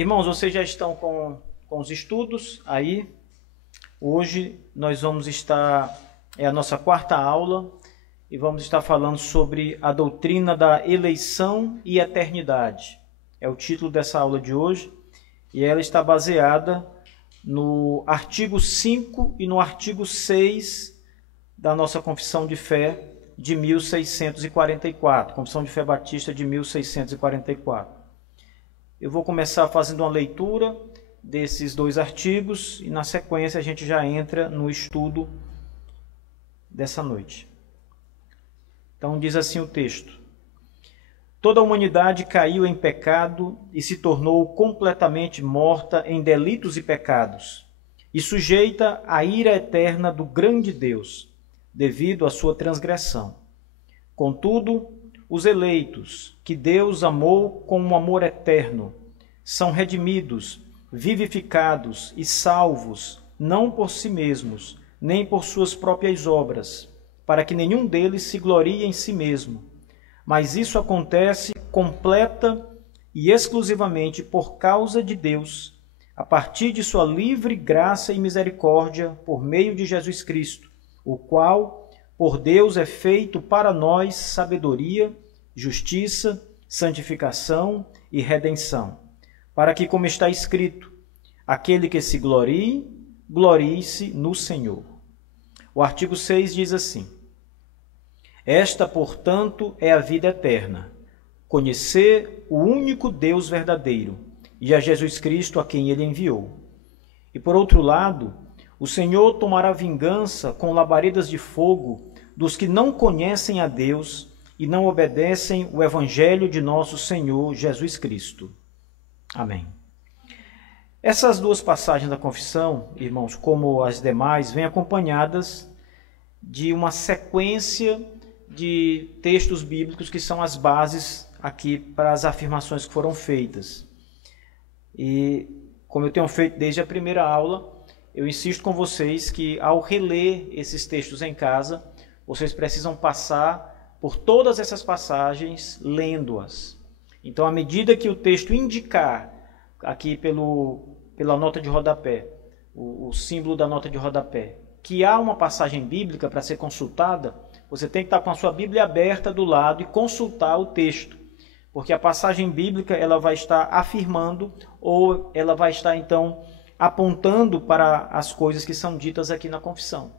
Irmãos, vocês já estão com os estudos aí? Hoje nós vamos estar, é a nossa quarta aula, e vamos estar falando sobre a doutrina da eleição e eternidade. É o título dessa aula de hoje, e ela está baseada no artigo 5 e no artigo 6 da nossa Confissão de Fé de 1644, Confissão de Fé Batista de 1644. Eu vou começar fazendo uma leitura desses dois artigos e na sequência a gente já entra no estudo dessa noite. Então diz assim o texto: toda a humanidade caiu em pecado e se tornou completamente morta em delitos e pecados, e sujeita à ira eterna do grande Deus, devido à sua transgressão. Contudo, os eleitos, que Deus amou com um amor eterno, são redimidos, vivificados e salvos, não por si mesmos, nem por suas próprias obras, para que nenhum deles se glorie em si mesmo. Mas isso acontece completa e exclusivamente por causa de Deus, a partir de sua livre graça e misericórdia por meio de Jesus Cristo, o qual, por Deus, é feito para nós sabedoria, justiça, santificação e redenção, para que, como está escrito, aquele que se glorie, glorie-se no Senhor. O artigo 6 diz assim: esta, portanto, é a vida eterna, conhecer o único Deus verdadeiro e a Jesus Cristo a quem ele enviou. E por outro lado, o Senhor tomará vingança com labaredas de fogo dos que não conhecem a Deus e não obedecem o Evangelho de nosso Senhor Jesus Cristo. Amém. Essas duas passagens da confissão, irmãos, como as demais, vêm acompanhadas de uma sequência de textos bíblicos que são as bases aqui para as afirmações que foram feitas. E, como eu tenho feito desde a primeira aula, eu insisto com vocês que, ao reler esses textos em casa, vocês precisam passar por todas essas passagens lendo-as. Então, à medida que o texto indicar, aqui pela nota de rodapé, o símbolo da nota de rodapé, que há uma passagem bíblica para ser consultada, você tem que estar com a sua Bíblia aberta do lado e consultar o texto, porque a passagem bíblica ela vai estar afirmando ou ela vai estar, então, apontando para as coisas que são ditas aqui na confissão.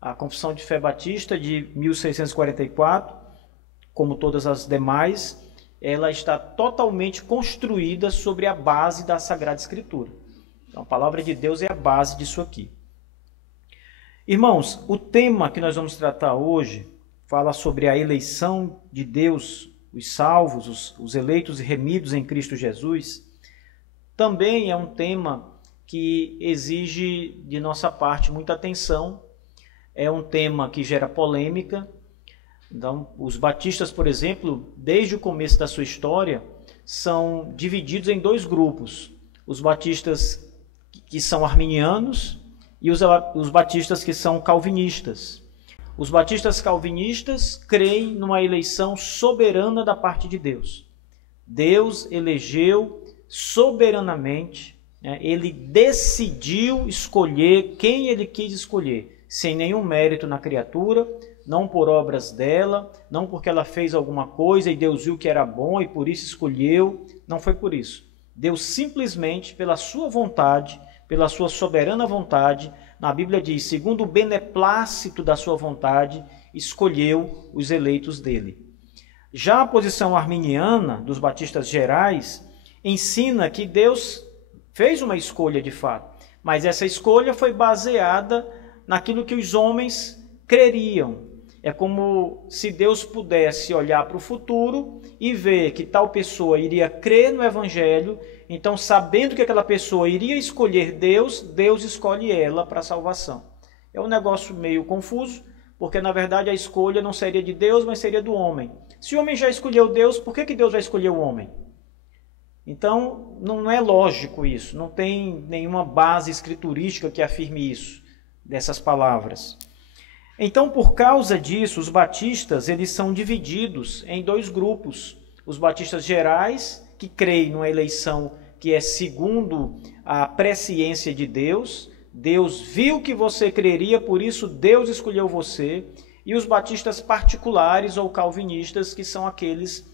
A Confissão de Fé Batista de 1644, como todas as demais, ela está totalmente construída sobre a base da Sagrada Escritura. Então, a palavra de Deus é a base disso aqui. Irmãos, o tema que nós vamos tratar hoje fala sobre a eleição de Deus, os salvos, os eleitos e remidos em Cristo Jesus. Também é um tema que exige de nossa parte muita atenção. É um tema que gera polêmica. Então, os batistas, por exemplo, desde o começo da sua história, são divididos em dois grupos. Os batistas que são arminianos e os batistas que são calvinistas. Os batistas calvinistas creem numa eleição soberana da parte de Deus. Deus elegeu soberanamente, ele decidiu escolher quem ele quis escolher, sem nenhum mérito na criatura, não por obras dela, não porque ela fez alguma coisa e Deus viu que era bom e por isso escolheu. Não foi por isso. Deus simplesmente, pela sua vontade, pela sua soberana vontade, na Bíblia diz, segundo o beneplácito da sua vontade, escolheu os eleitos dele. Já a posição arminiana, dos batistas gerais, ensina que Deus fez uma escolha de fato, mas essa escolha foi baseada naquilo que os homens creriam. É como se Deus pudesse olhar para o futuro e ver que tal pessoa iria crer no Evangelho, então, sabendo que aquela pessoa iria escolher Deus, Deus escolhe ela para a salvação. É um negócio meio confuso, porque na verdade a escolha não seria de Deus, mas seria do homem. Se o homem já escolheu Deus, por que Deus vai escolher o homem? Então, não é lógico isso, não tem nenhuma base escriturística que afirme isso, dessas palavras. Então, por causa disso, os batistas eles são divididos em dois grupos. Os batistas gerais, que creem numa eleição que é segundo a presciência de Deus. Deus viu que você creria, por isso Deus escolheu você. E os batistas particulares ou calvinistas, que são aqueles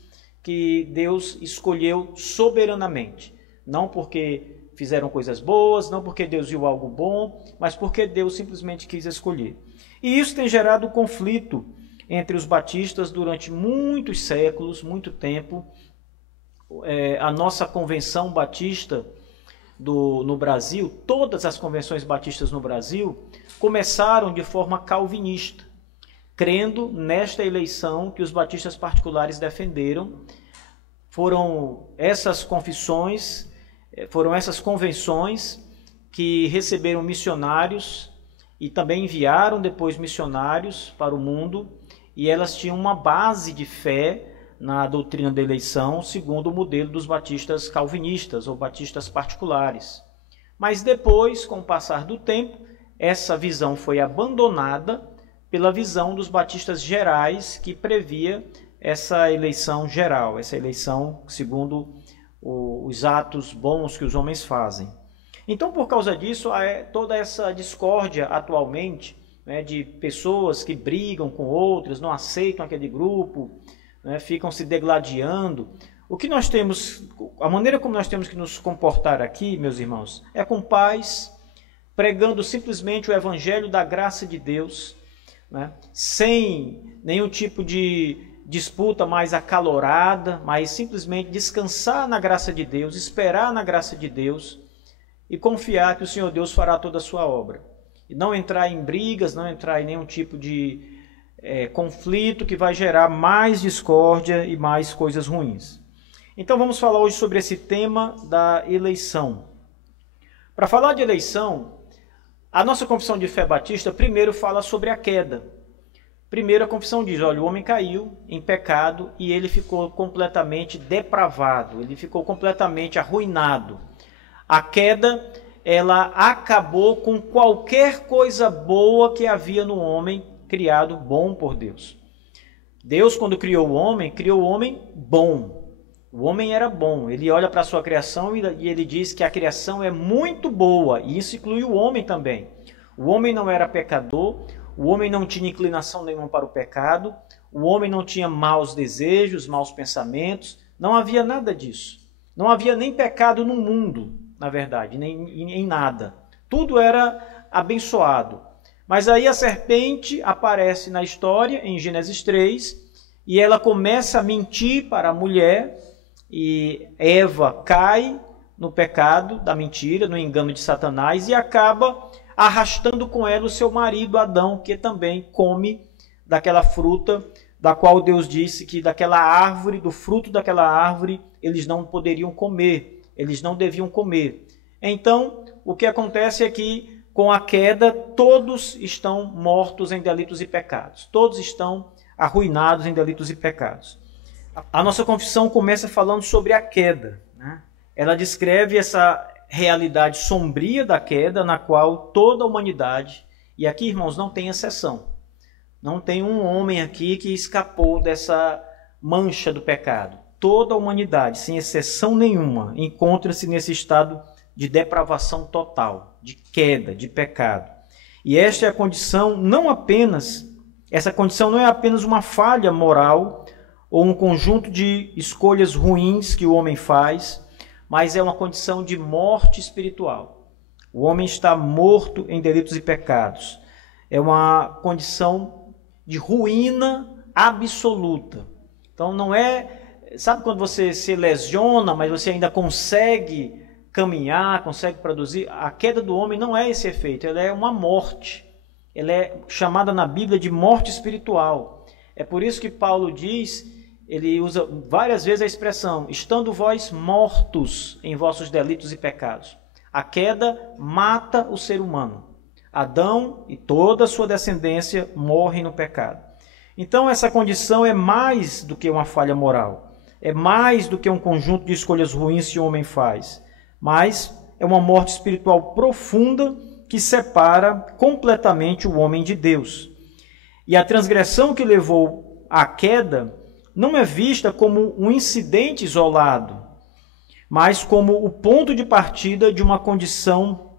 que Deus escolheu soberanamente. Não porque fizeram coisas boas, não porque Deus viu algo bom, mas porque Deus simplesmente quis escolher. E isso tem gerado conflito entre os batistas durante muitos séculos, muito tempo. A nossa convenção batista no Brasil, todas as convenções batistas no Brasil, começaram de forma calvinista, crendo nesta eleição que os batistas particulares defenderam. Foram essas confissões, foram essas convenções que receberam missionários e também enviaram depois missionários para o mundo, e elas tinham uma base de fé na doutrina da eleição, segundo o modelo dos batistas calvinistas ou batistas particulares. Mas depois, com o passar do tempo, essa visão foi abandonada pela visão dos batistas gerais, que previa essa eleição geral, essa eleição segundo os atos bons que os homens fazem. Então, por causa disso, há toda essa discórdia atualmente, né, de pessoas que brigam com outras, não aceitam aquele grupo, né, ficam se degladiando. O que nós temos, a maneira como nós temos que nos comportar aqui, meus irmãos, é com paz, pregando simplesmente o evangelho da graça de Deus, né, sem nenhum tipo de disputa mais acalorada, mas simplesmente descansar na graça de Deus, esperar na graça de Deus e confiar que o Senhor Deus fará toda a sua obra. E não entrar em brigas, não entrar em nenhum tipo de conflito que vai gerar mais discórdia e mais coisas ruins. Então vamos falar hoje sobre esse tema da eleição. Para falar de eleição, a nossa confissão de fé batista primeiro fala sobre a queda. Primeiro a confissão diz, olha, o homem caiu em pecado e ele ficou completamente depravado, ele ficou completamente arruinado. A queda, ela acabou com qualquer coisa boa que havia no homem criado bom por Deus. Deus, quando criou o homem bom. O homem era bom. Ele olha para a sua criação e ele diz que a criação é muito boa. E isso inclui o homem também. O homem não era pecador. O homem não tinha inclinação nenhuma para o pecado. O homem não tinha maus desejos, maus pensamentos. Não havia nada disso. Não havia nem pecado no mundo, na verdade, nem em nada. Tudo era abençoado. Mas aí a serpente aparece na história, em Gênesis 3, e ela começa a mentir para a mulher, e Eva cai no pecado da mentira, no engano de Satanás, e acaba arrastando com ela o seu marido Adão, que também come daquela fruta, da qual Deus disse que daquela árvore, do fruto daquela árvore, eles não poderiam comer, eles não deviam comer. Então, o que acontece é que, com a queda, todos estão mortos em delitos e pecados. Todos estão arruinados em delitos e pecados. A nossa confissão começa falando sobre a queda, né? Ela descreve essa realidade sombria da queda, na qual toda a humanidade, e aqui, irmãos, não tem exceção. Não tem um homem aqui que escapou dessa mancha do pecado. Toda a humanidade, sem exceção nenhuma, encontra-se nesse estado de depravação total, de queda, de pecado. E esta é a condição, essa condição não é apenas uma falha moral ou um conjunto de escolhas ruins que o homem faz, mas é uma condição de morte espiritual. O homem está morto em delitos e pecados. É uma condição de ruína absoluta. Então não é, sabe quando você se lesiona, mas você ainda consegue caminhar, consegue produzir? A queda do homem não é esse efeito, ela é uma morte. Ela é chamada na Bíblia de morte espiritual. É por isso que Paulo diz, ele usa várias vezes a expressão, estando vós mortos em vossos delitos e pecados. A queda mata o ser humano. Adão e toda a sua descendência morrem no pecado. Então essa condição é mais do que uma falha moral. É mais do que um conjunto de escolhas ruins que o homem faz. Mas é uma morte espiritual profunda que separa completamente o homem de Deus. E a transgressão que levou à queda não é vista como um incidente isolado, mas como o ponto de partida de uma condição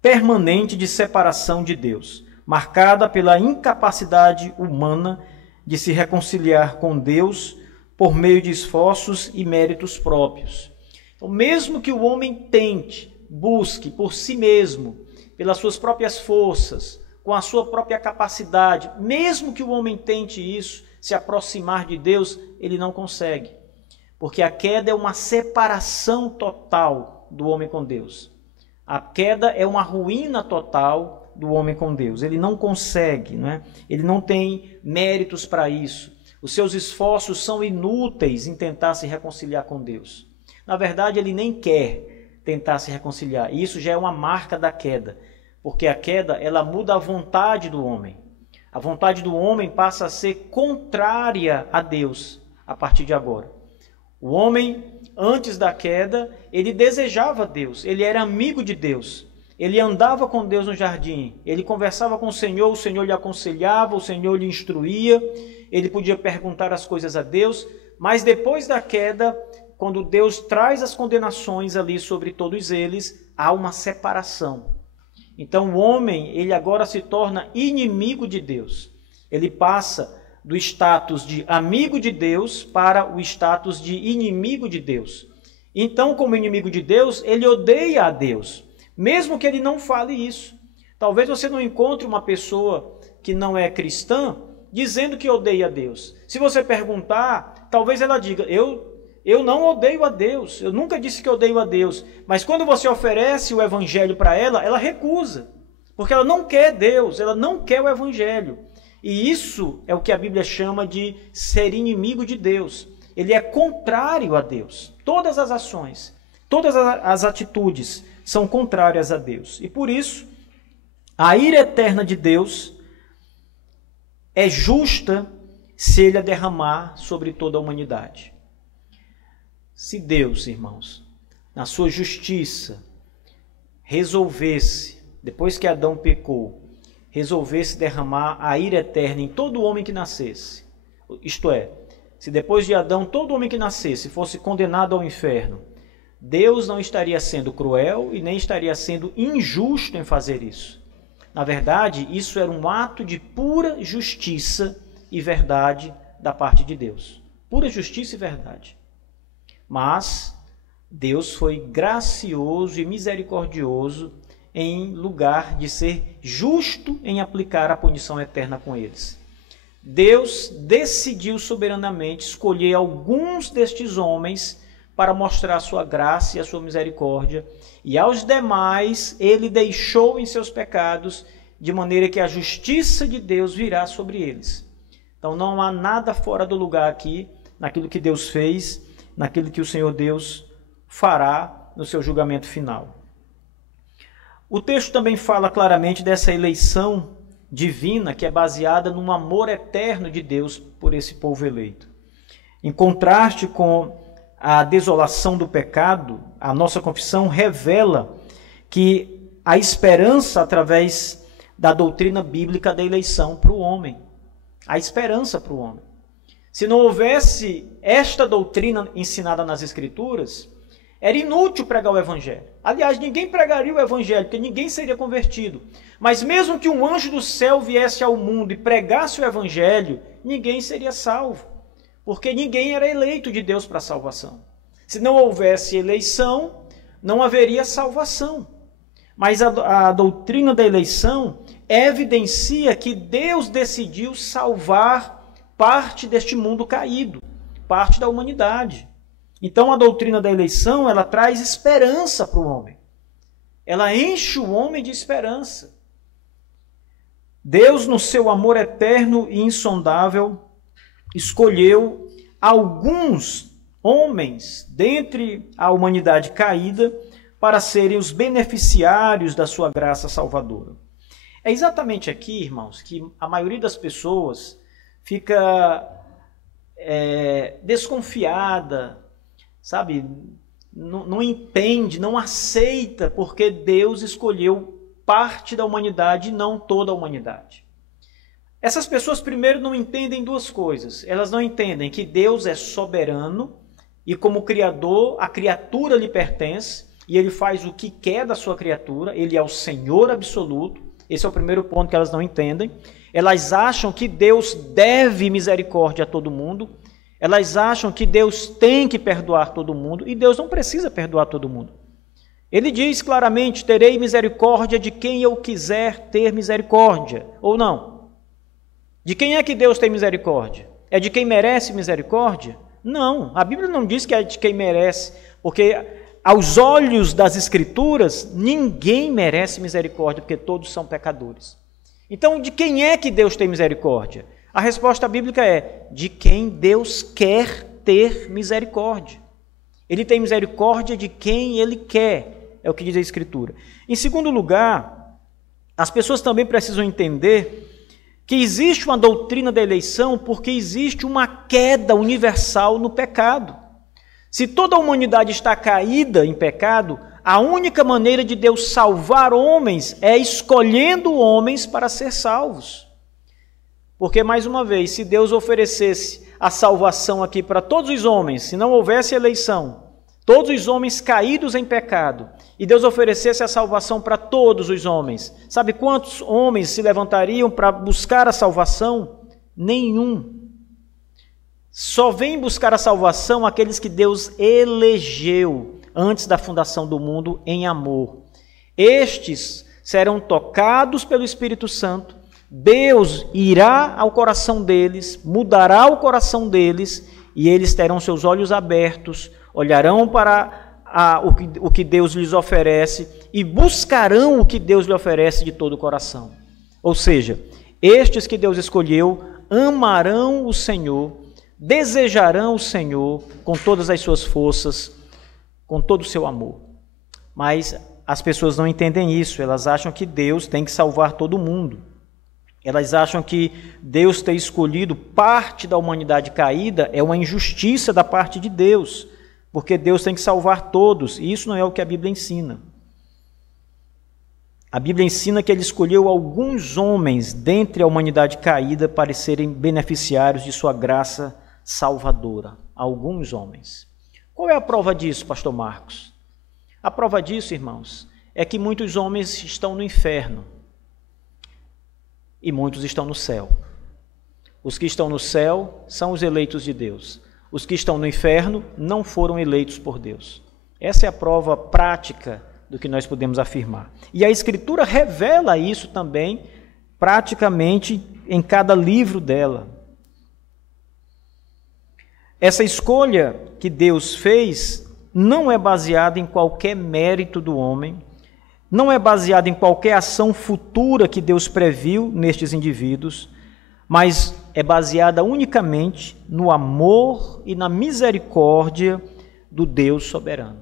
permanente de separação de Deus, marcada pela incapacidade humana de se reconciliar com Deus por meio de esforços e méritos próprios. Então, mesmo que o homem tente, busque por si mesmo, pelas suas próprias forças, com a sua própria capacidade, mesmo que o homem tente isso, se aproximar de Deus, ele não consegue. Porque a queda é uma separação total do homem com Deus. A queda é uma ruína total do homem com Deus. Ele não consegue, não é? Ele não tem méritos para isso. Os seus esforços são inúteis em tentar se reconciliar com Deus. Na verdade, ele nem quer tentar se reconciliar. E isso já é uma marca da queda. Porque a queda, ela muda a vontade do homem. A vontade do homem passa a ser contrária a Deus a partir de agora. O homem, antes da queda, ele desejava Deus, ele era amigo de Deus. Ele andava com Deus no jardim, ele conversava com o Senhor lhe aconselhava, o Senhor lhe instruía, ele podia perguntar as coisas a Deus, mas depois da queda, quando Deus traz as condenações ali sobre todos eles, há uma separação. Então o homem, ele agora se torna inimigo de Deus. Ele passa do status de amigo de Deus para o status de inimigo de Deus. Então, como inimigo de Deus, ele odeia a Deus, mesmo que ele não fale isso. Talvez você não encontre uma pessoa que não é cristã dizendo que odeia a Deus. Se você perguntar, talvez ela diga, eu não odeio a Deus, eu nunca disse que odeio a Deus. Mas quando você oferece o evangelho para ela, ela recusa. Porque ela não quer Deus, ela não quer o evangelho. E isso é o que a Bíblia chama de ser inimigo de Deus. Ele é contrário a Deus. Todas as ações, todas as atitudes são contrárias a Deus. E por isso, a ira eterna de Deus é justa se ele a derramar sobre toda a humanidade. Se Deus, irmãos, na sua justiça, resolvesse, depois que Adão pecou, resolvesse derramar a ira eterna em todo homem que nascesse, isto é, se depois de Adão todo homem que nascesse fosse condenado ao inferno, Deus não estaria sendo cruel e nem estaria sendo injusto em fazer isso. Na verdade, isso era um ato de pura justiça e verdade da parte de Deus. Pura justiça e verdade. Mas Deus foi gracioso e misericordioso em lugar de ser justo em aplicar a punição eterna com eles. Deus decidiu soberanamente escolher alguns destes homens para mostrar a sua graça e a sua misericórdia, e aos demais ele deixou em seus pecados, de maneira que a justiça de Deus virá sobre eles. Então não há nada fora do lugar aqui, naquilo que Deus fez, naquilo que o Senhor Deus fará no seu julgamento final. O texto também fala claramente dessa eleição divina que é baseada num amor eterno de Deus por esse povo eleito. Em contraste com a desolação do pecado, a nossa confissão revela que a esperança através da doutrina bíblica da eleição para o homem. A esperança para o homem. Se não houvesse esta doutrina ensinada nas Escrituras, era inútil pregar o Evangelho. Aliás, ninguém pregaria o Evangelho, porque ninguém seria convertido. Mas mesmo que um anjo do céu viesse ao mundo e pregasse o Evangelho, ninguém seria salvo. Porque ninguém era eleito de Deus para a salvação. Se não houvesse eleição, não haveria salvação. Mas a doutrina da eleição evidencia que Deus decidiu salvar parte deste mundo caído, parte da humanidade. Então a doutrina da eleição, ela traz esperança para o homem. Ela enche o homem de esperança. Deus, no seu amor eterno e insondável, escolheu alguns homens dentre a humanidade caída para serem os beneficiários da sua graça salvadora. É exatamente aqui, irmãos, que a maioria das pessoas fica desconfiada, sabe? Não entende, não aceita, porque Deus escolheu parte da humanidade e não toda a humanidade. Essas pessoas primeiro não entendem duas coisas. Elas não entendem que Deus é soberano e como Criador, a criatura lhe pertence, e ele faz o que quer da sua criatura, ele é o Senhor absoluto. Esse é o primeiro ponto que elas não entendem. Elas acham que Deus deve misericórdia a todo mundo, elas acham que Deus tem que perdoar todo mundo, e Deus não precisa perdoar todo mundo. Ele diz claramente: terei misericórdia de quem eu quiser ter misericórdia, ou não. De quem é que Deus tem misericórdia? É de quem merece misericórdia? Não, a Bíblia não diz que é de quem merece, porque aos olhos das Escrituras, ninguém merece misericórdia, porque todos são pecadores. Então, de quem é que Deus tem misericórdia? A resposta bíblica é: de quem Deus quer ter misericórdia. Ele tem misericórdia de quem Ele quer, é o que diz a Escritura. Em segundo lugar, as pessoas também precisam entender que existe uma doutrina da eleição porque existe uma queda universal no pecado. Se toda a humanidade está caída em pecado, a única maneira de Deus salvar homens é escolhendo homens para ser salvos. Porque, mais uma vez, se Deus oferecesse a salvação aqui para todos os homens, se não houvesse eleição, todos os homens caídos em pecado, e Deus oferecesse a salvação para todos os homens, sabe quantos homens se levantariam para buscar a salvação? Nenhum. Só vem buscar a salvação aqueles que Deus elegeu antes da fundação do mundo em amor. Estes serão tocados pelo Espírito Santo, Deus irá ao coração deles, mudará o coração deles, e eles terão seus olhos abertos, olharão para o que Deus lhes oferece e buscarão o que Deus lhe oferece de todo o coração. Ou seja, estes que Deus escolheu amarão o Senhor, desejarão o Senhor com todas as suas forças, com todo o seu amor. Mas as pessoas não entendem isso, elas acham que Deus tem que salvar todo mundo. Elas acham que Deus ter escolhido parte da humanidade caída é uma injustiça da parte de Deus, porque Deus tem que salvar todos, e isso não é o que a Bíblia ensina. A Bíblia ensina que Ele escolheu alguns homens dentre a humanidade caída para serem beneficiários de sua graça salvadora. Alguns homens. Qual é a prova disso, pastor Marcos? A prova disso, irmãos, é que muitos homens estão no inferno e muitos estão no céu. Os que estão no céu são os eleitos de Deus. Os que estão no inferno não foram eleitos por Deus. Essa é a prova prática do que nós podemos afirmar. E a Escritura revela isso também, praticamente, em cada livro dela. Essa escolha que Deus fez não é baseada em qualquer mérito do homem, não é baseada em qualquer ação futura que Deus previu nestes indivíduos, mas é baseada unicamente no amor e na misericórdia do Deus soberano.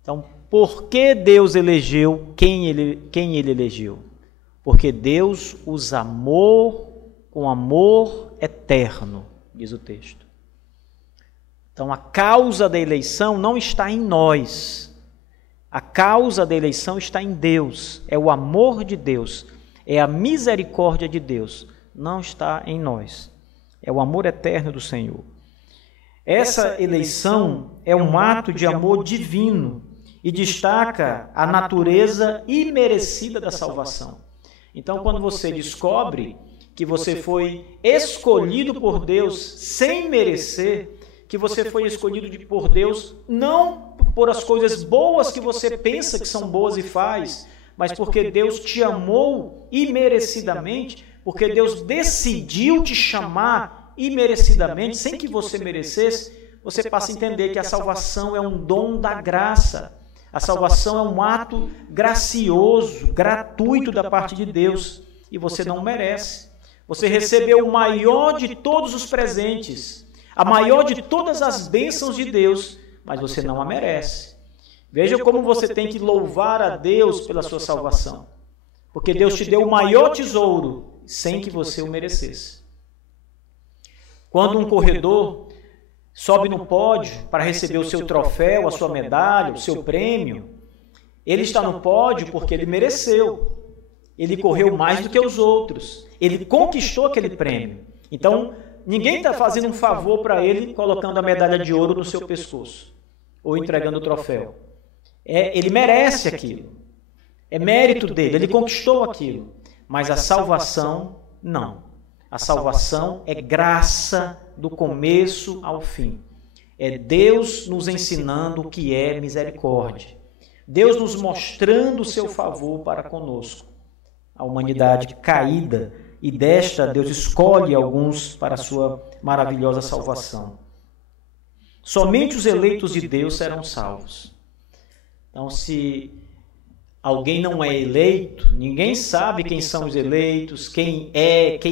Então, por que Deus elegeu quem ele elegeu? Porque Deus os amou com amor eterno, diz o texto. Então, a causa da eleição não está em nós. A causa da eleição está em Deus. É o amor de Deus, é a misericórdia de Deus. Não está em nós. É o amor eterno do Senhor. Essa eleição é um ato de amor divino e destaca a natureza imerecida da salvação. Então, quando você descobre que você foi escolhido por Deus sem merecer, que você foi escolhido por Deus não por as coisas boas que você pensa que são boas e faz, mas porque Deus te amou imerecidamente, porque Deus decidiu te chamar imerecidamente, sem que você merecesse, você passa a entender que a salvação é um dom da graça. A salvação é um ato gracioso, gratuito da parte de Deus, e você não merece. Você recebeu o maior de todos os presentes, a maior de todas as bênçãos de Deus, mas você não a merece. Veja como você tem que louvar a Deus pela sua salvação, porque Deus te deu o maior tesouro sem que você o merecesse. Quando um corredor sobe no pódio para receber o seu troféu, a sua medalha, o seu prêmio, ele está no pódio porque ele mereceu. Ele correu mais do que os outros. Ele conquistou aquele prêmio. Então, ninguém está fazendo um favor para ele colocando a medalha de ouro no seu pescoço ou entregando o troféu. Ele merece aquilo. É mérito dele, ele conquistou aquilo. Mas a salvação, não. A salvação é graça do começo ao fim. É Deus nos ensinando o que é misericórdia. Deus nos mostrando o seu favor para conosco. A humanidade caída, e desta Deus escolhe alguns para a sua maravilhosa salvação. Somente os eleitos de Deus serão salvos. Então, se alguém não é eleito, ninguém sabe quem são os eleitos, quem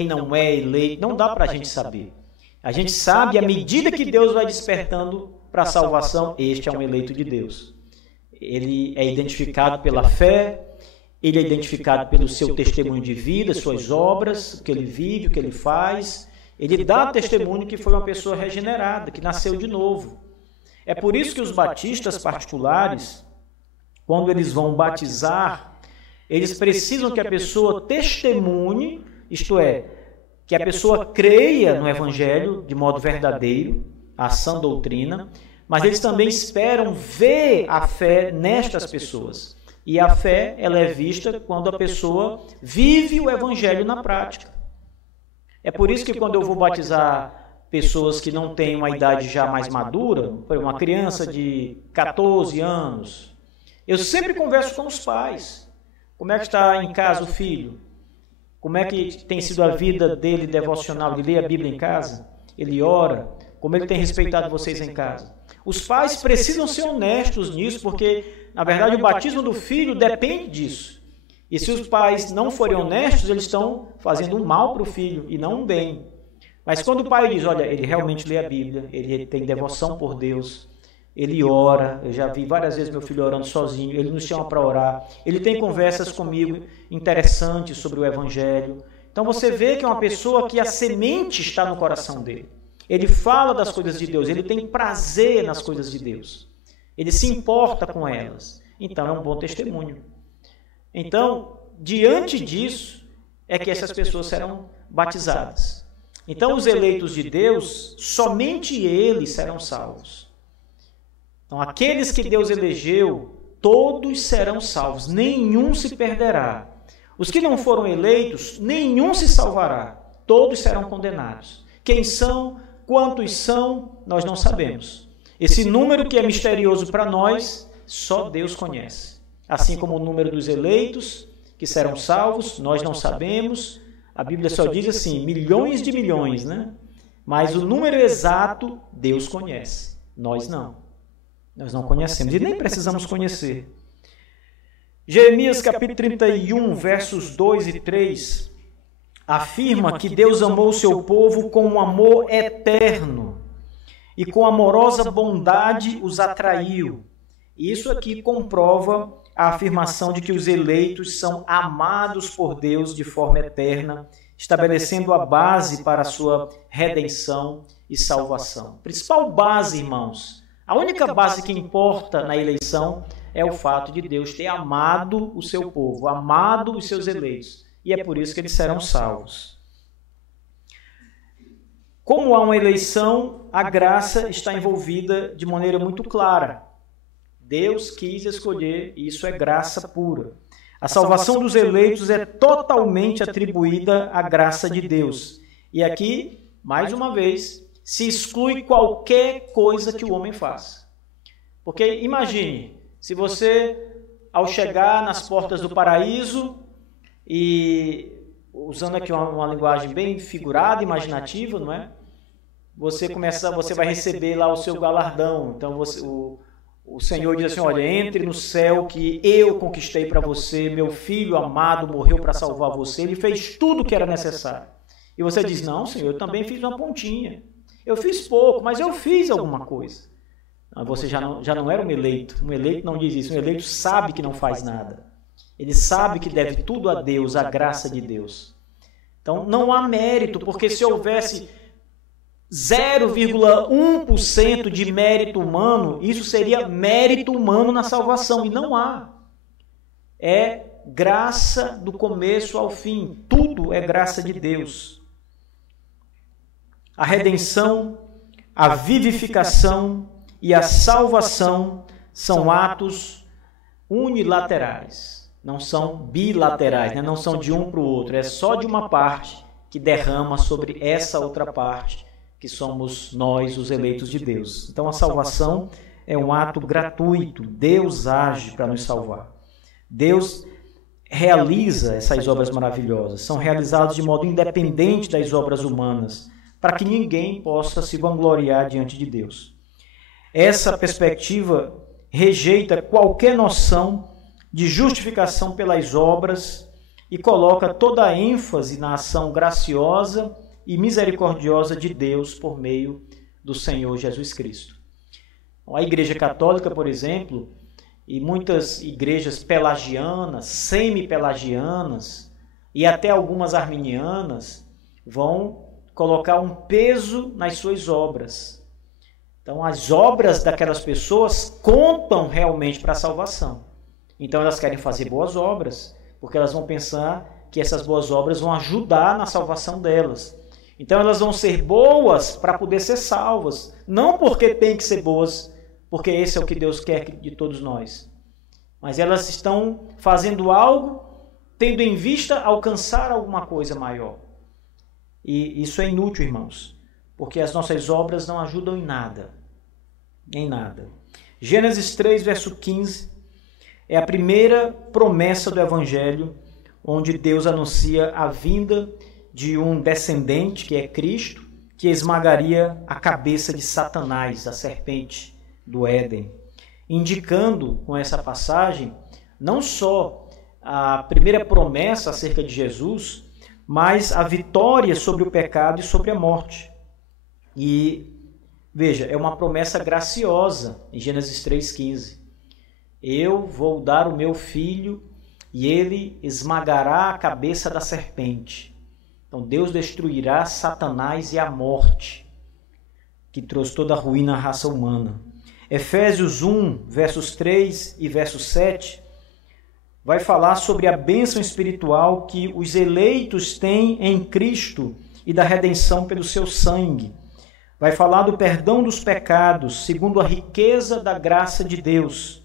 não é eleito, não dá para a gente saber. A gente sabe, à medida que Deus vai despertando para a salvação, este é um eleito de Deus. Ele é identificado pela fé, ele é identificado pelo seu testemunho de vida, suas obras, o que ele vive, o que ele faz. Ele dá testemunho que foi uma pessoa regenerada, que nasceu de novo. É por isso que os batistas particulares, quando eles vão batizar, eles precisam que a pessoa testemunhe, isto é, que a pessoa creia no Evangelho de modo verdadeiro, a sã doutrina, mas eles também esperam ver a fé nestas pessoas. E a fé, ela é vista quando a pessoa vive o Evangelho na prática. É por isso que quando eu vou batizar pessoas que não têm uma idade já mais madura, uma criança de 14 anos, eu sempre converso com os pais. Como é que está em casa o filho? Como é que tem sido a vida dele devocional? Ele lê a Bíblia em casa? Ele ora? Como ele tem respeitado vocês em casa? Os pais precisam ser honestos nisso, porque, na verdade, o batismo do filho depende disso. E se os pais não forem honestos, eles estão fazendo um mal para o filho e não um bem. Mas quando o pai diz, olha, ele realmente lê a Bíblia, ele tem devoção por Deus, ele ora, eu já vi várias vezes meu filho orando sozinho, ele nos chama para orar, ele tem conversas comigo interessantes sobre o Evangelho. Então você vê que é uma pessoa que a semente está no coração dele. Ele fala das coisas de Deus, ele tem prazer nas coisas de Deus. Ele se importa com elas. Então é um bom testemunho. Então, diante disso, é que essas pessoas serão batizadas. Então, os eleitos de Deus, somente eles serão salvos. Então, aqueles que Deus elegeu, todos serão salvos, nenhum se perderá. Os que não foram eleitos, nenhum se salvará, todos serão condenados. Quem são, quantos são, nós não sabemos. Esse número que é misterioso para nós, só Deus conhece. Assim como o número dos eleitos, que serão salvos, nós não sabemos. A Bíblia só diz assim, milhões de milhões, né? Mas o número exato, Deus conhece. Nós não. Nós não conhecemos e nem precisamos conhecer. Jeremias capítulo 31, versos 2 e 3, afirma que Deus amou o seu povo com um amor eterno e com amorosa bondade os atraiu. Isso aqui comprova a afirmação de que os eleitos são amados por Deus de forma eterna, estabelecendo a base para a sua redenção e salvação. Principal base, irmãos, a única base que importa na eleição é o fato de Deus ter amado o seu povo, amado os seus eleitos, e é por isso que eles serão salvos. Como há uma eleição, a graça está envolvida de maneira muito clara. Deus quis escolher, e isso é graça pura. A salvação dos eleitos é totalmente atribuída à graça de Deus. E aqui, mais uma vez, se exclui qualquer coisa que o homem faça. Porque imagine, se você, ao chegar nas portas do paraíso, e usando aqui uma linguagem bem figurada, imaginativa, não é? Você vai receber lá o seu galardão. Então o Senhor diz assim, olha, entre no céu que eu conquistei para você, meu filho amado morreu para salvar você, ele fez tudo o que era necessário. E você diz, não, Senhor, eu também fiz uma pontinha. Eu fiz pouco, mas eu fiz alguma coisa. Você já não era um eleito. Um eleito não diz isso. Um eleito sabe que não faz nada. Ele sabe que deve tudo a Deus, à graça de Deus. Então, não há mérito, porque se houvesse 0,1% de mérito humano, isso seria mérito humano na salvação, e não há. É graça do começo ao fim. Tudo é graça de Deus. a redenção, a vivificação e a salvação são atos unilaterais, não são bilaterais, né? Não são de um para o outro, é só de uma parte que derrama sobre essa outra parte, que somos nós, os eleitos de Deus. Então a salvação é um ato gratuito, Deus age para nos salvar. Deus realiza essas obras maravilhosas, são realizadas de modo independente das obras humanas, para que ninguém possa se vangloriar diante de Deus. Essa perspectiva rejeita qualquer noção de justificação pelas obras e coloca toda a ênfase na ação graciosa e misericordiosa de Deus por meio do Senhor Jesus Cristo. A Igreja Católica, por exemplo, e muitas igrejas pelagianas, semi-pelagianas e até algumas arminianas vão colocar um peso nas suas obras. Então, as obras daquelas pessoas contam realmente para a salvação. Então, elas querem fazer boas obras, porque elas vão pensar que essas boas obras vão ajudar na salvação delas. Então, elas vão ser boas para poder ser salvas, não porque tem que ser boas, porque esse é o que Deus quer de todos nós. Mas elas estão fazendo algo, tendo em vista alcançar alguma coisa maior. E isso é inútil, irmãos, porque as nossas obras não ajudam em nada. Em nada. Gênesis 3, verso 15, é a primeira promessa do Evangelho, onde Deus anuncia a vinda de um descendente, que é Cristo, que esmagaria a cabeça de Satanás, a serpente do Éden, indicando com essa passagem não só a primeira promessa acerca de Jesus, mas a vitória sobre o pecado e sobre a morte. E veja, é uma promessa graciosa em Gênesis 3,15. Eu vou dar o meu filho e ele esmagará a cabeça da serpente. Então Deus destruirá Satanás e a morte, que trouxe toda a ruína à raça humana. Efésios 1, versos 3 e verso 7, vai falar sobre a bênção espiritual que os eleitos têm em Cristo e da redenção pelo seu sangue. Vai falar do perdão dos pecados, segundo a riqueza da graça de Deus.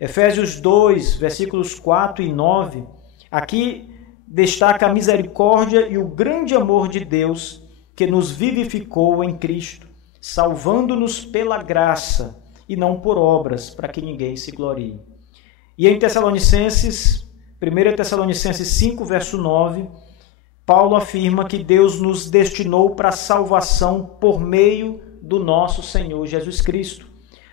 Efésios 2, versículos 4 e 9, aqui destaca a misericórdia e o grande amor de Deus que nos vivificou em Cristo, salvando-nos pela graça e não por obras, para que ninguém se glorie. E em Tessalonicenses, 1 Tessalonicenses 5, verso 9, Paulo afirma que Deus nos destinou para a salvação por meio do nosso Senhor Jesus Cristo.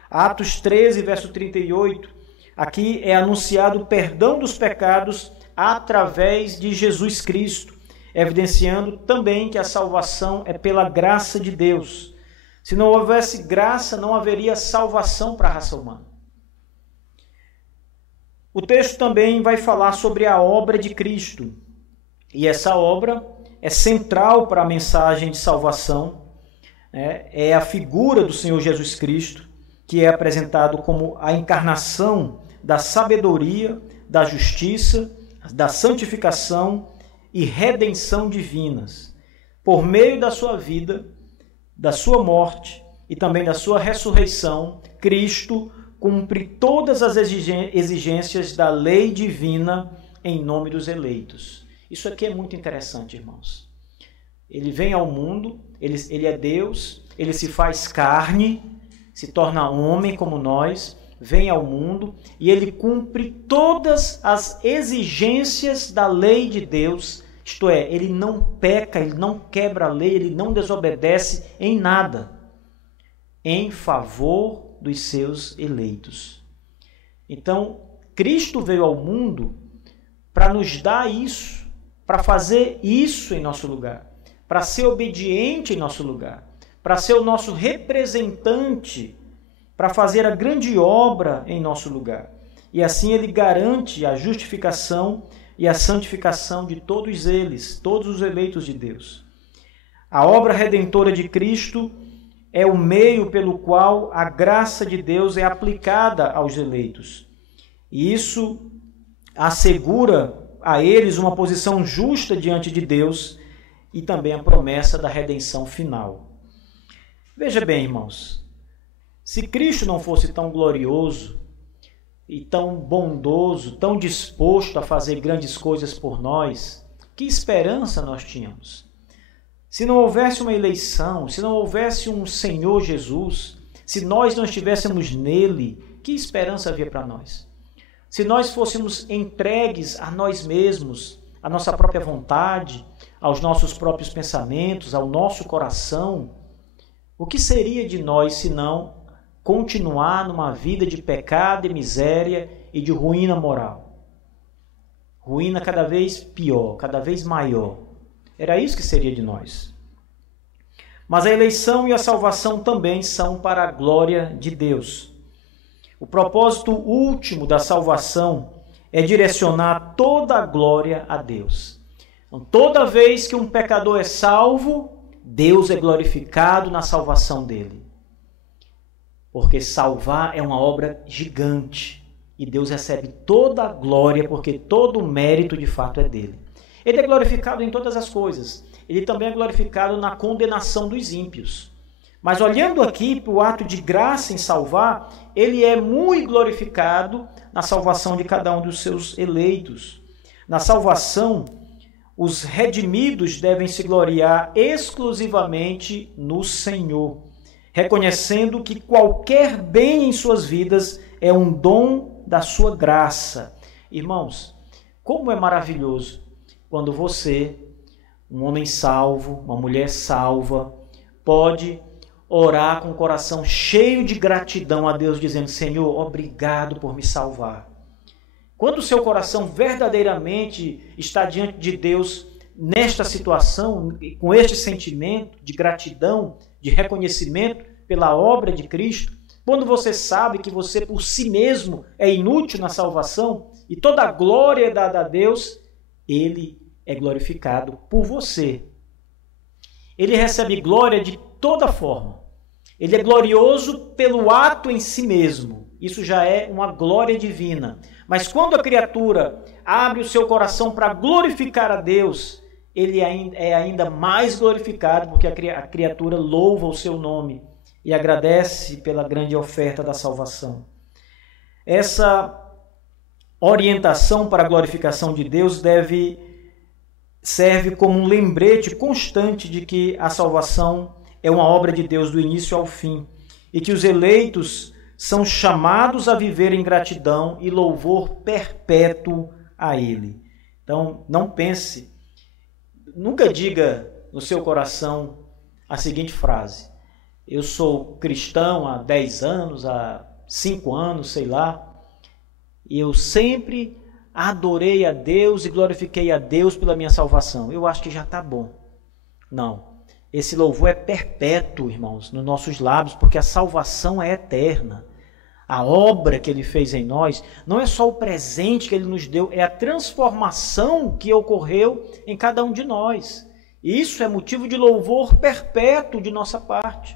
Atos 13, verso 38, aqui é anunciado o perdão dos pecados através de Jesus Cristo, evidenciando também que a salvação é pela graça de Deus. Se não houvesse graça, não haveria salvação para a raça humana. O texto também vai falar sobre a obra de Cristo. E essa obra é central para a mensagem de salvação. É a figura do Senhor Jesus Cristo, que é apresentado como a encarnação da sabedoria, da justiça, da santificação e redenção divinas. Por meio da sua vida, da sua morte e também da sua ressurreição, Cristo cumpre todas as exigências da lei divina em nome dos eleitos. Isso aqui é muito interessante, irmãos. Ele vem ao mundo, ele é Deus, ele se faz carne, se torna homem como nós, vem ao mundo e ele cumpre todas as exigências da lei de Deus. Isto é, ele não peca, ele não quebra a lei, ele não desobedece em nada, em favor dos seus eleitos. Então, Cristo veio ao mundo para nos dar isso, para fazer isso em nosso lugar, para ser obediente em nosso lugar, para ser o nosso representante, para fazer a grande obra em nosso lugar. E assim ele garante a justificação e a santificação de todos eles, todos os eleitos de Deus. A obra redentora de Cristo é o meio pelo qual a graça de Deus é aplicada aos eleitos. E isso assegura a eles uma posição justa diante de Deus e também a promessa da redenção final. Veja bem, irmãos, se Cristo não fosse tão glorioso e tão bondoso, tão disposto a fazer grandes coisas por nós, que esperança nós tínhamos? Se não houvesse uma eleição, se não houvesse um Senhor Jesus, se nós não estivéssemos nele, que esperança havia para nós? Se nós fôssemos entregues a nós mesmos, à nossa própria vontade, aos nossos próprios pensamentos, ao nosso coração, o que seria de nós se não continuar numa vida de pecado e miséria e de ruína moral? Ruína cada vez pior, cada vez maior. Era isso que seria de nós. Mas a eleição e a salvação também são para a glória de Deus. O propósito último da salvação é direcionar toda a glória a Deus. Então, toda vez que um pecador é salvo, Deus é glorificado na salvação dele. Porque salvar é uma obra gigante. E Deus recebe toda a glória, porque todo o mérito de fato é dele. Ele é glorificado em todas as coisas. Ele também é glorificado na condenação dos ímpios. Mas olhando aqui para o ato de graça em salvar, ele é muito glorificado na salvação de cada um dos seus eleitos. Na salvação, os redimidos devem se gloriar exclusivamente no Senhor, reconhecendo que qualquer bem em suas vidas é um dom da sua graça. Irmãos, como é maravilhoso quando você, um homem salvo, uma mulher salva, pode orar com o coração cheio de gratidão a Deus, dizendo: Senhor, obrigado por me salvar. Quando o seu coração verdadeiramente está diante de Deus nesta situação, com este sentimento de gratidão, de reconhecimento pela obra de Cristo, quando você sabe que você por si mesmo é inútil na salvação e toda a glória é dada a Deus, ele é glorificado por você. Ele recebe glória de toda forma. Ele é glorioso pelo ato em si mesmo. Isso já é uma glória divina. Mas quando a criatura abre o seu coração para glorificar a Deus, ele é ainda mais glorificado, porque a criatura louva o seu nome e agradece pela grande oferta da salvação. Essa orientação para a glorificação de Deus serve como um lembrete constante de que a salvação é uma obra de Deus do início ao fim e que os eleitos são chamados a viver em gratidão e louvor perpétuo a Ele. Então, não pense, nunca diga no seu coração a seguinte frase: eu sou cristão há 10 anos, há 5 anos, sei lá, e eu sempre adorei a Deus e glorifiquei a Deus pela minha salvação. Eu acho que já está bom. Não. Esse louvor é perpétuo, irmãos, nos nossos lábios, porque a salvação é eterna. A obra que Ele fez em nós não é só o presente que Ele nos deu, é a transformação que ocorreu em cada um de nós. E isso é motivo de louvor perpétuo de nossa parte.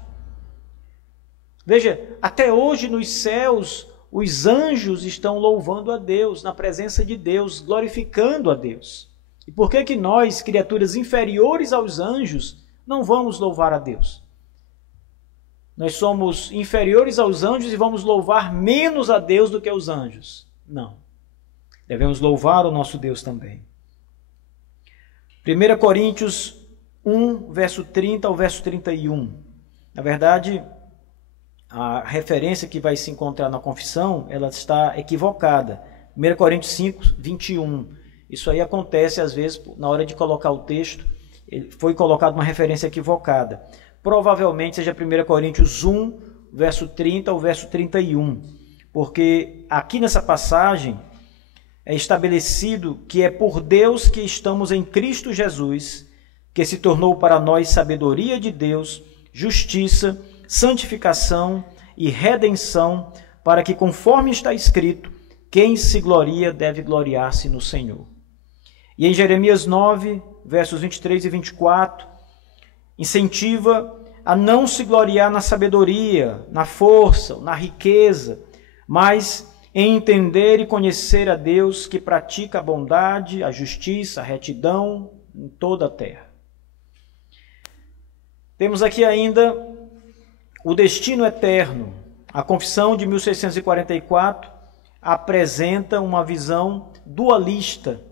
Veja, até hoje nos céus, os anjos estão louvando a Deus, na presença de Deus, glorificando a Deus. E por que nós, criaturas inferiores aos anjos, não vamos louvar a Deus? Nós somos inferiores aos anjos e vamos louvar menos a Deus do que os anjos? Não. Devemos louvar o nosso Deus também. 1 Coríntios 1, verso 30 ao verso 31. Na verdade, a referência que vai se encontrar na confissão, ela está equivocada. 1 Coríntios 5, 21. Isso aí acontece, às vezes, na hora de colocar o texto, foi colocado uma referência equivocada. Provavelmente seja 1 Coríntios 1, verso 30 ao verso 31. Porque aqui nessa passagem é estabelecido que é por Deus que estamos em Cristo Jesus, que se tornou para nós sabedoria de Deus, justiça, santificação e redenção, para que, conforme está escrito, quem se gloria deve gloriar-se no Senhor. E em Jeremias 9, versos 23 e 24, incentiva a não se gloriar na sabedoria, na força, na riqueza, mas em entender e conhecer a Deus que pratica a bondade, a justiça, a retidão em toda a terra. Temos aqui ainda o destino eterno. A Confissão de 1644 apresenta uma visão dualista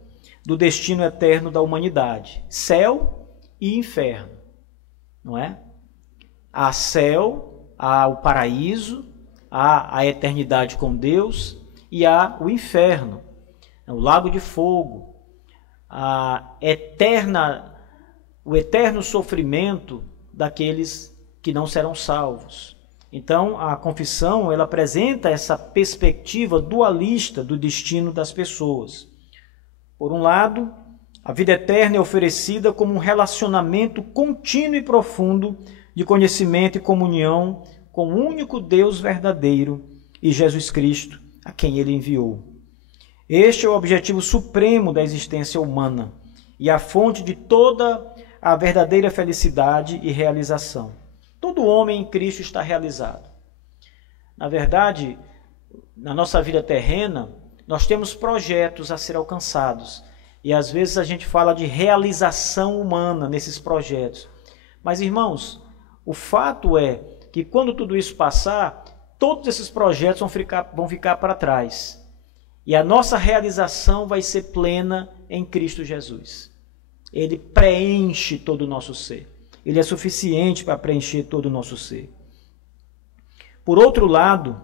do destino eterno da humanidade. Céu e inferno, não é? Há céu, há o paraíso, há a eternidade com Deus e há o inferno, o lago de fogo, o eterno sofrimento daqueles que não serão salvos. Então, a confissão, ela apresenta essa perspectiva dualista do destino das pessoas. Por um lado, a vida eterna é oferecida como um relacionamento contínuo e profundo de conhecimento e comunhão com o único Deus verdadeiro e Jesus Cristo, a quem ele enviou. Este é o objetivo supremo da existência humana e a fonte de toda a verdadeira felicidade e realização. Todo homem em Cristo está realizado. Na verdade, na nossa vida terrena, nós temos projetos a ser alcançados. E às vezes a gente fala de realização humana nesses projetos. Mas, irmãos, o fato é que quando tudo isso passar, todos esses projetos vão ficar para trás. E a nossa realização vai ser plena em Cristo Jesus. Ele preenche todo o nosso ser. Ele é suficiente para preencher todo o nosso ser. Por outro lado,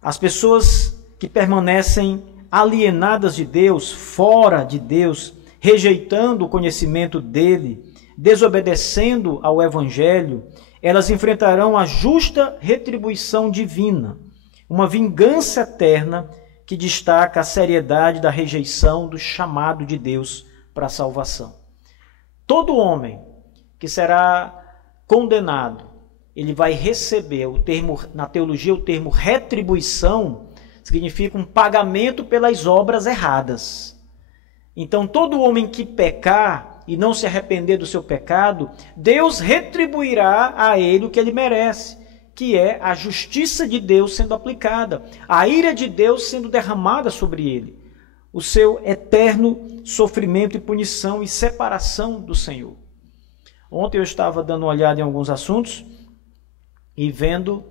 as pessoas que permanecem alienadas de Deus, fora de Deus, rejeitando o conhecimento dele, desobedecendo ao Evangelho, elas enfrentarão a justa retribuição divina, uma vingança eterna que destaca a seriedade da rejeição do chamado de Deus para a salvação. Todo homem que será condenado, ele vai receber na teologia o termo retribuição, significa um pagamento pelas obras erradas. Então, todo homem que pecar e não se arrepender do seu pecado, Deus retribuirá a ele o que ele merece, que é a justiça de Deus sendo aplicada, a ira de Deus sendo derramada sobre ele, o seu eterno sofrimento e punição e separação do Senhor. Ontem eu estava dando uma olhada em alguns assuntos e vendo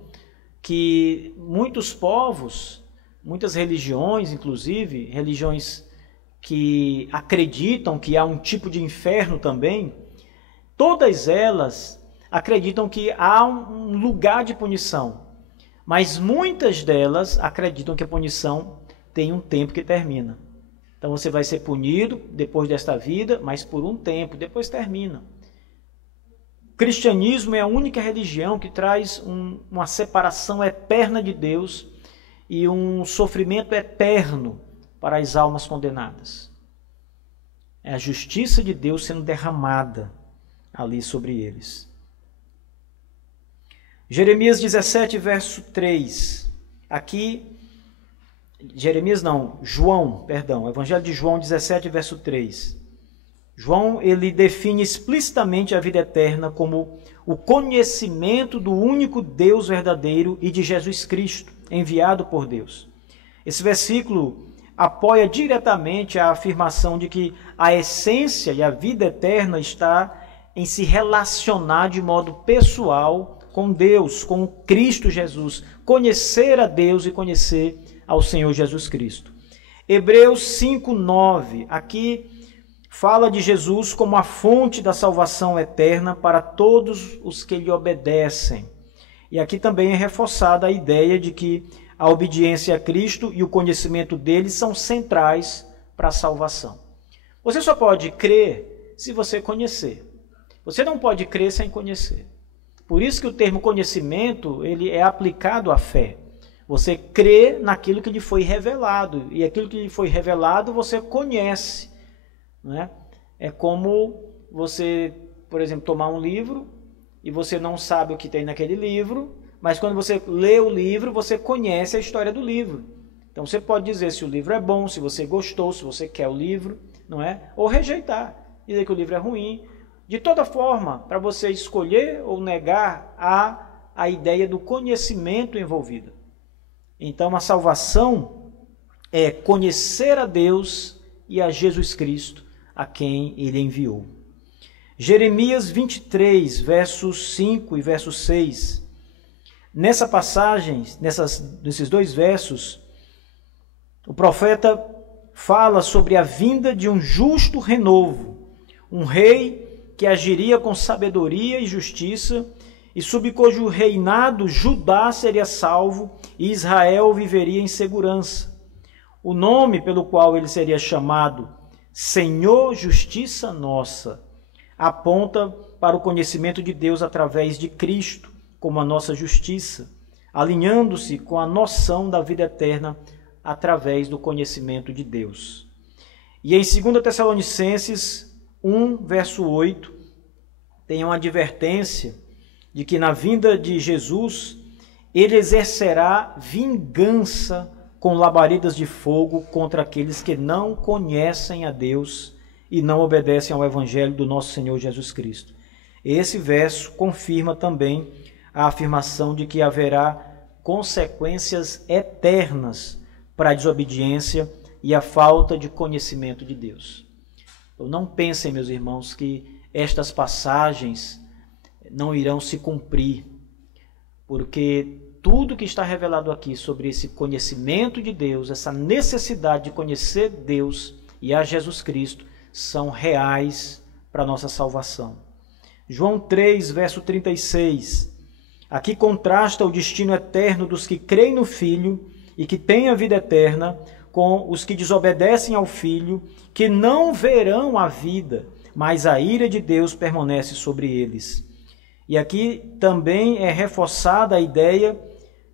que muitos povos, muitas religiões, inclusive, religiões que acreditam que há um tipo de inferno também, todas elas acreditam que há um lugar de punição, mas muitas delas acreditam que a punição tem um tempo que termina. Então você vai ser punido depois desta vida, mas por um tempo, depois termina. O cristianismo é a única religião que traz uma separação eterna de Deus e um sofrimento eterno para as almas condenadas. É a justiça de Deus sendo derramada ali sobre eles. Jeremias 17, verso 3. Aqui, Evangelho de João 17, verso 3. João, ele define explicitamente a vida eterna como o conhecimento do único Deus verdadeiro e de Jesus Cristo, enviado por Deus. Esse versículo apoia diretamente a afirmação de que a essência e a vida eterna está em se relacionar de modo pessoal com Deus, com Cristo Jesus, conhecer a Deus e conhecer ao Senhor Jesus Cristo. Hebreus 5:9, aqui fala de Jesus como a fonte da salvação eterna para todos os que lhe obedecem. E aqui também é reforçada a ideia de que a obediência a Cristo e o conhecimento dele são centrais para a salvação. Você só pode crer se você conhecer. Você não pode crer sem conhecer. Por isso que o termo conhecimento, ele é aplicado à fé. Você crê naquilo que lhe foi revelado, e aquilo que lhe foi revelado você conhece. Não é? É como você, por exemplo, tomar um livro e você não sabe o que tem naquele livro, mas quando você lê o livro, você conhece a história do livro. Então você pode dizer se o livro é bom, se você gostou, se você quer o livro, não é? Ou rejeitar, dizer que o livro é ruim. De toda forma, para você escolher ou negar, há a ideia do conhecimento envolvida. Então a salvação é conhecer a Deus e a Jesus Cristo, a quem ele enviou. Jeremias 23, versos 5 e verso 6. Nessa passagem, nesses dois versos, o profeta fala sobre a vinda de um justo renovo, um rei que agiria com sabedoria e justiça, e sob cujo reinado Judá seria salvo e Israel viveria em segurança. O nome pelo qual ele seria chamado, Senhor Justiça Nossa, aponta para o conhecimento de Deus através de Cristo, como a nossa justiça, alinhando-se com a noção da vida eterna através do conhecimento de Deus. E em 2 Tessalonicenses 1, verso 8, tem uma advertência de que na vinda de Jesus, ele exercerá vingança com labaredas de fogo contra aqueles que não conhecem a Deus e não obedecem ao Evangelho do nosso Senhor Jesus Cristo. Esse verso confirma também a afirmação de que haverá consequências eternas para a desobediência e a falta de conhecimento de Deus. Então, não pensem, meus irmãos, que estas passagens não irão se cumprir, porque tudo que está revelado aqui sobre esse conhecimento de Deus, essa necessidade de conhecer Deus e a Jesus Cristo, são reais para a nossa salvação. João 3, verso 36. Aqui contrasta o destino eterno dos que creem no Filho e que têm a vida eterna com os que desobedecem ao Filho, que não verão a vida, mas a ira de Deus permanece sobre eles. E aqui também é reforçada a ideia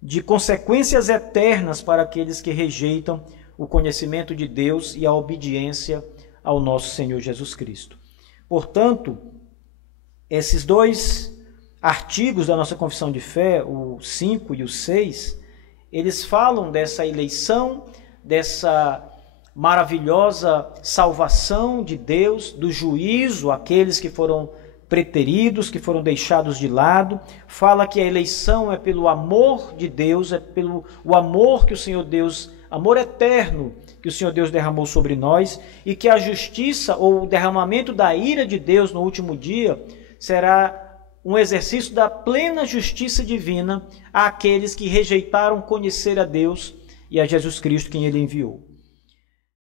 de consequências eternas para aqueles que rejeitam o conhecimento de Deus e a obediência ao nosso Senhor Jesus Cristo. Portanto, esses dois artigos da nossa confissão de fé, o 5 e o 6, eles falam dessa eleição, dessa maravilhosa salvação de Deus, do juízo àqueles que foram preteridos, que foram deixados de lado. Fala que a eleição é pelo amor de Deus, é pelo o amor que o Senhor Deus, amor eterno que o Senhor Deus derramou sobre nós, e que a justiça ou o derramamento da ira de Deus no último dia será um exercício da plena justiça divina àqueles que rejeitaram conhecer a Deus e a Jesus Cristo, quem ele enviou.